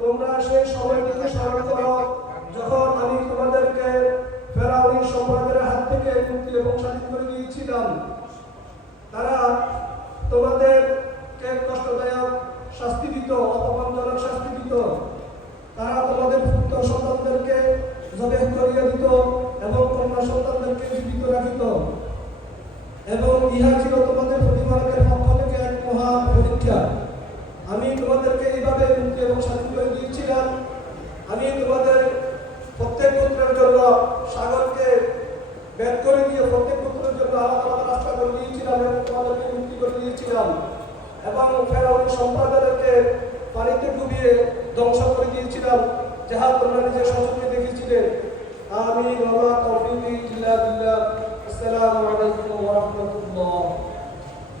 তোমরা সেই সময়টিকে স্মরণ করো যখন আমি তোমাদেরকে ফেরাউনের সম্রাটের হাত থেকে মুক্তি এবং স্বাধীন করে দিয়েছিলাম। তারা তোমাদেরকে কষ্টদায়ক শাস্তি দিত, অপমানজনক শাস্তি দিত। তারা তোমাদের পুত্র সন্তানদেরকে জবেহ করিয়ে দিত এবং কন্যা সন্তানদেরকে জীবিত রাখিত, এবং ইহা ছিল তোমাদের প্রতিপালকের পক্ষ থেকে এক মহা পরীক্ষা। আমি তোমাদেরকে এইভাবে মুক্তি এবং স্বাধীন করে দিয়েছিলাম। আমি তোমাদের প্রত্যেক পুত্রের জন্য সাগরকে বের করে দিয়ে প্রত্যেক পুত্রের জন্য আলাদা আলাদা রাস্তা করে দিয়েছিলাম এবং তোমাদেরকে মুক্তি করে দিয়েছিলাম, এবং ফেরাউনের সম্প্রদায়কে পানিতে ডুবিয়ে ধ্বংস করে দিয়েছিলাম, যাহা তোমরা নিজের সচক্ষে দেখেছিলে। আমিন। ওয়া মা তাওফীকি ইল্লা বিল্লাহ। আসসালামু আলাইকুম ওয়া রাহমাতুল্লাহ।